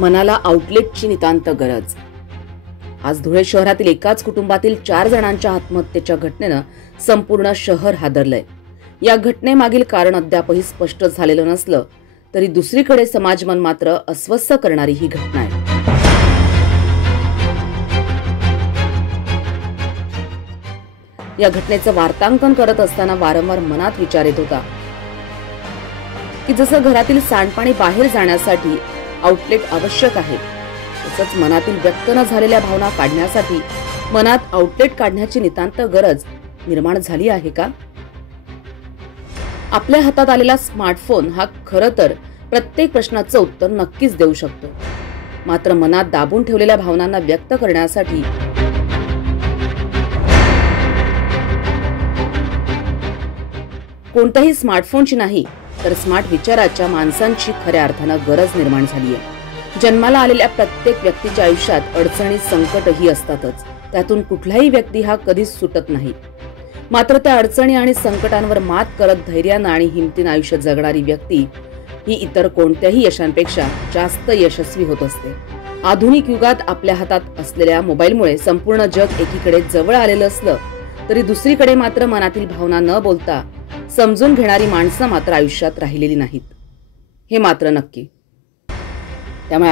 मनाला आउटलेटची नितांत गरज। आज धुळे शहरातील एकाच कुटुंबातील 4 जणांच्या आत्महत्येच्या घटनेनं संपूर्ण शहर हादरलंय। या घटनेमागील कारण अद्यापही स्पष्ट झालेलं नसलं तरी दुसरीकडे समाज मन मात्र अस्वस्थ करणारी ही घटना आहे। या घटनेचं वार्तांकन करत असताना वारंवार मनात विचार येत होता की जसं घरातील सांडपाणी बाहेर जाण्यासाठी आउटलेट आवश्यक आहे, तसंच मनातील व्यक्त न झालेल्या भावना काढण्यासाठी मनात आउटलेट काढण्याची नितांत गरज निर्माण झाली आहे का? आपल्या हातात आलेला स्मार्टफोन हा खरं तर प्रत्येक प्रश्नाचं उत्तर नक्कीच देऊ शकतो, मात्र मनात दाबून ठेवलेल्या भावनांना व्यक्त करण्यासाठी कोणत्याही स्मार्टफोनची नाही तर स्मार्ट विचाराच्या माणसांची खऱ्या अर्थानं गरज निर्माण झाली आहे। जन्माला आलेल्या प्रत्येक व्यक्तीच्या आयुष्यात अडचणी संकटही असतातच, त्यातून कुठलाही व्यक्ती हा कधीच सुटत नाही। मात्र त्या अडचणी आणि संकटांवर मात करत धैर्यानं आणि हिमतीनं आयुष्य जगणारी व्यक्ती ही इतर कोणत्याही यशांपेक्षा जास्त यशस्वी होत असते। आधुनिक युगात आपल्या हातात असलेल्या मोबाईलमुळे संपूर्ण जग एकीकडे जवळ आलेलं असलं तरी दुसरीकडे मात्र मनातील भावना न बोलता समजून घेणारी माणसं मात्र आयुष्यात राहिलेली नाहीत, हे मात्र नक्की। त्यामुळे